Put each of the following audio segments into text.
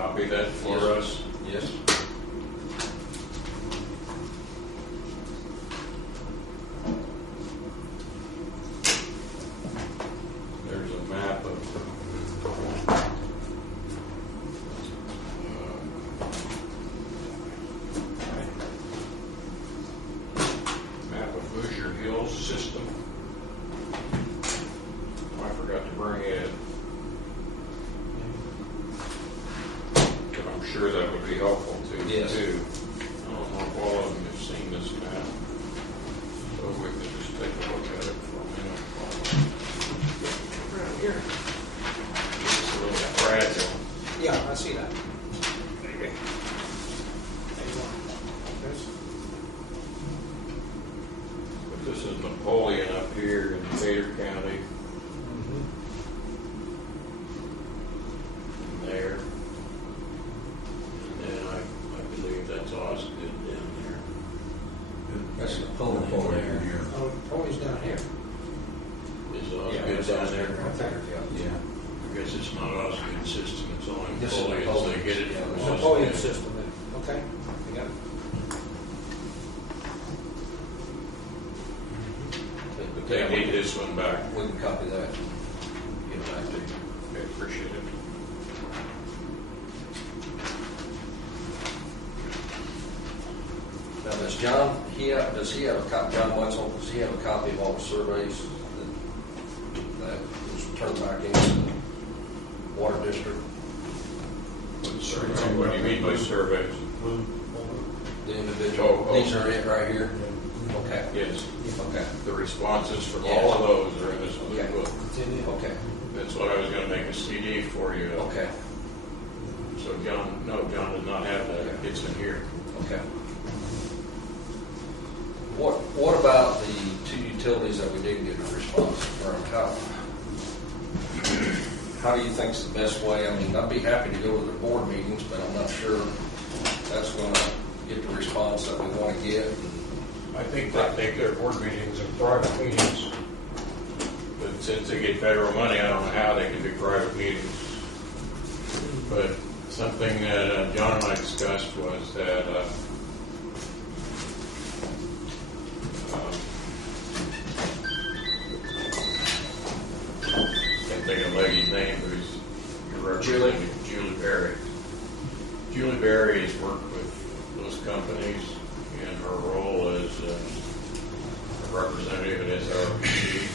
Copy that for us. Yes. There's a map of Hoosier Hills system. Oh, I forgot to bring it. But I'm sure that would be helpful to you Yes. too. I don't know if all of them have seen this map, so we could just take a look at it for a minute. Around here, it's a little fragile. Yeah, I see that. Maybe. But this is Napoleon up here in Decatur County. And there. And then I believe that's Austin down there. That's the pole there. Here. Oh, Tony's down here. Is Osgood Yeah, down there? Okay. Yeah. I guess it's not Osgood system, it's only This is Napoleon, so they get it Napoleon's, from yeah. Osgood. Napoleon system then. Okay. You got it. But they need this one back. We can copy that and get it back to you. Okay, appreciate it. Now, does he have a copy, John Wetzel, does he have a copy of all the surveys that was turned back into the water district? Survey, what do you mean by surveys? The individual, Oh. these are it right here? Okay. Yes, Okay. the responses from Yeah. all of those are in this other Okay. book. Okay. That's what I was gonna make a CD for you. Okay. So John does not have that. Okay. It's in here. Okay. What about the two utilities that we didn't get a response from? How do you think's the best way? I mean, I'd be happy to go to the board meetings, but I'm not sure that's going to get the response that we want to get. I think they take their board meetings and private meetings. But since they get federal money, I don't know how they can do private meetings. But something that John and I discussed was that can't think of the lady's name who's your representative, Julie Berry. Julie Berry has worked with those companies in her role as a representative at SRPC.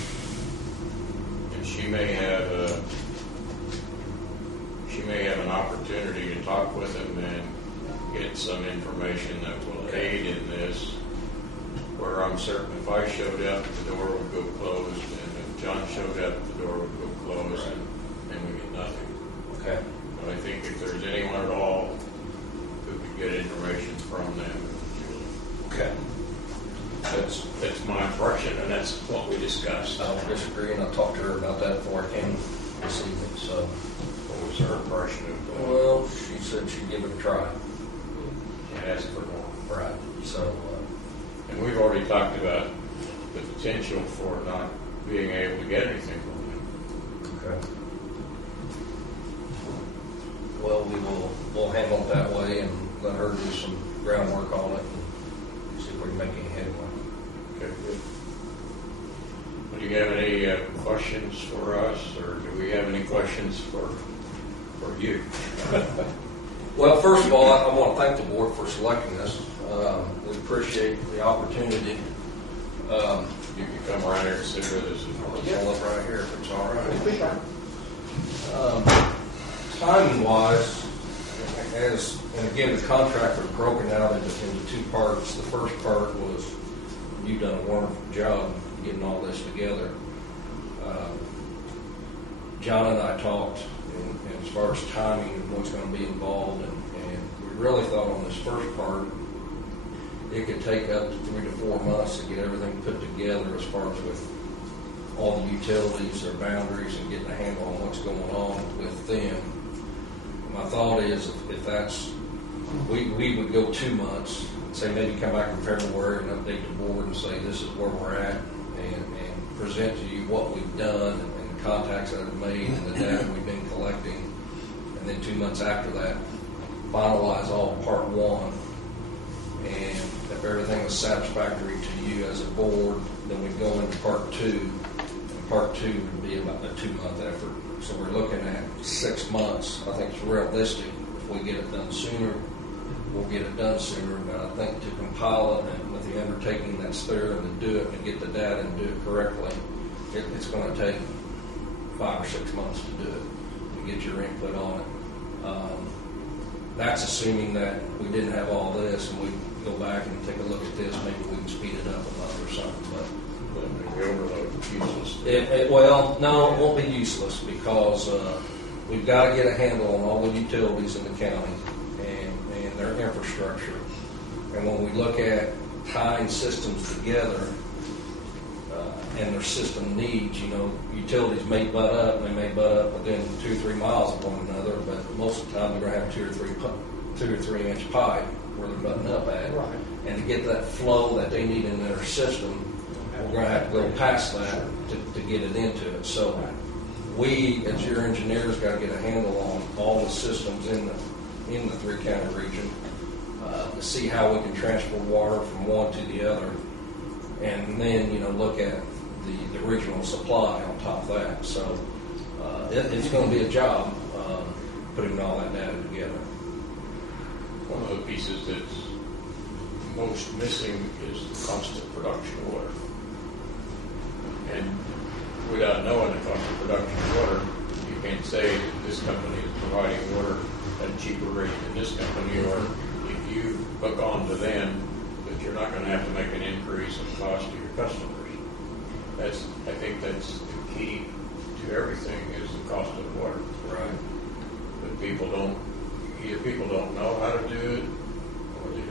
And she may have an opportunity to talk with them and get some information that will aid in this, where I'm certain if I showed up, the door would go closed, and if John showed up, the door would go closed, and we get nothing. Okay. But I think if there's anyone at all who could get information from them, Okay. that's my impression, and that's what we discussed. I don't disagree, and I talked to her about that before I came this evening. So, What was her impression of well, she said she'd give it a try. and ask for more? Right. So, And we've already talked about the potential for not being able to get anything from them. okay. Well, we'll handle it that way and let her do some groundwork on it and see if we can make any headway. Okay, good. Do you have any questions for us, or do we have any questions for you? Well, first of all, I want to thank the board for selecting us. We appreciate the opportunity. You can come right here and sit with us. I'll look right here if it's all right. Timing-wise, and again, the contract was broken out into two parts. The first part was you've done a wonderful job getting all this together. John and I talked, and as far as timing and what's going to be involved, and we really thought on this first part, it could take up to 3 to 4 months to get everything put together as far as with all the utilities, their boundaries, and getting a handle on what's going on with them. My thought is if that's, we would go 2 months, say maybe come back in February and update the board and say this is where we're at, and present to you what we've done and the contacts that I've made and the data we've been collecting, and and then 2 months after that, finalize all part one. And if everything was satisfactory to you as a board, then we'd go into part two. And part two would be about a 2-month effort. So we're looking at 6 months. I think it's realistic. If we get it done sooner, we'll get it done sooner. But I think to compile it and with the undertaking that's there and to do it and get the data and do it correctly, it's going to take 5 or 6 months to do it, to get your input on it. That's assuming that we didn't have all this and we go back and take a look at this, maybe we can speed it up a month or something. But The overload is useless. well, no, it won't be useless because we've got to get a handle on all the utilities in the county and their infrastructure. And when we look at tying systems together and their system needs, utilities may butt up, and they may butt up within 2 or 3 miles of one another, but most of the time they're going to have 2 or 3 inch pipe where they're butting up at. Right. And to get that flow that they need in their system, we're going to have to go past that to get it into it. So we, as your engineers, got to get a handle on all the systems in the 3-county region to see how we can transfer water from one to the other, and then look at the original supply on top of that. So it's going to be a job putting all that data together. One of the pieces that's most missing is the constant production of water. And without knowing the constant production of water, you can't say that this company is providing water at a cheaper rate than this company, or if you hook on to them, that you're not going to have to make an increase in cost to your customers. I think that's the key to everything is the cost of water. Right. But either people don't know how to do it, or they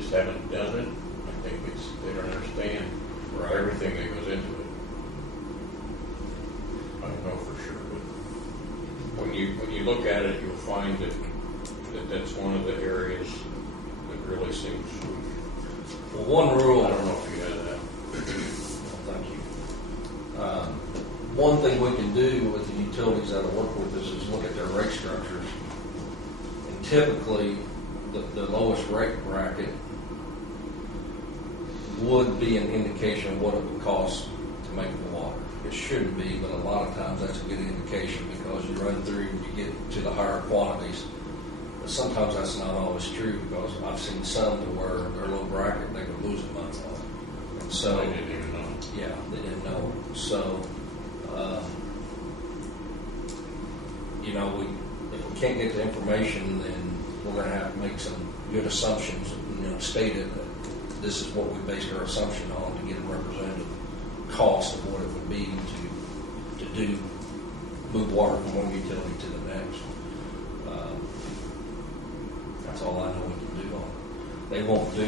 just haven't done it. I think they don't understand everything that goes into it. I don't know for sure, but when you look at it, you'll find that that's one of the areas that really seems weak. Well, one rule. I don't know if you had that. Thank you. One thing we can do with the utilities that I work with is look at their rate structures. And typically, the lowest rate bracket would be an indication of what it would cost to make the water. It shouldn't be, but a lot of times that's a good indication because you run through, you get to the higher quantities. But sometimes that's not always true because I've seen some to where their low bracket, they could lose a month on it. And so, They didn't even know. yeah, they didn't know. So, if we can't get the information, then we're going to have to make some good assumptions and, state it that this is what we based our assumption on to get a representative cost of what it would be to move water from one utility to the next. That's all I know we can do on it. They won't do,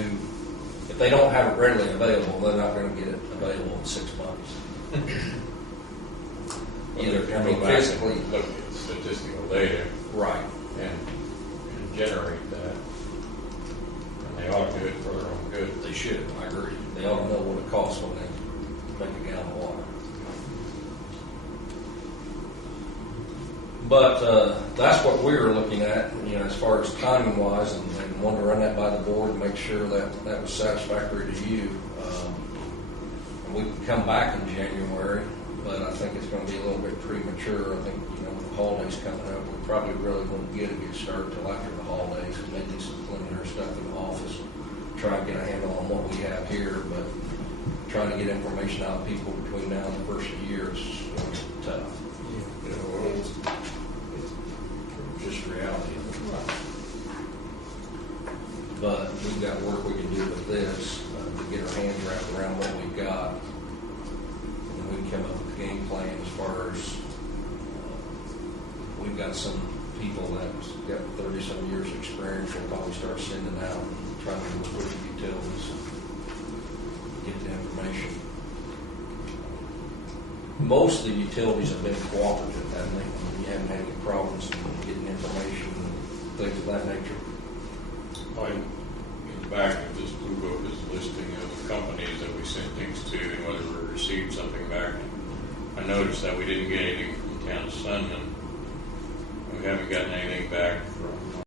if they don't have it readily available, they're not going to get it available in 6 months. Either, Go back and physically. look at statistical data Right. and generate that. And they ought to do it for their own good. They should, I agree. They ought to know what it costs when they make a gallon of water. But that's what we're looking at, as far as timing wise, and wanted to run that by the board and make sure that that was satisfactory to you. And we can come back in January, but I think it's going to be a little bit premature. I think, with the holidays coming up, we probably really won't get a good start until after the holidays and maybe some preliminary stuff in the office. Try and get a handle on what we have here, but trying to get information out of people between now and the first of the year is tough. It's just reality. But we've got work we can do with this to get our hands wrapped around what we've got. And we can come up with a game plan as far as we've got some people that's got 30-some years experience. We'll probably start sending out and trying to work with the utilities and get the information. Most of the utilities have been cooperative, haven't they? You haven't had any problems in getting information and things of that nature. In the back of this blue book is a listing of the companies that we sent things to and whether we received something back. I noticed that we didn't get anything from the town of Sunman. We haven't gotten anything back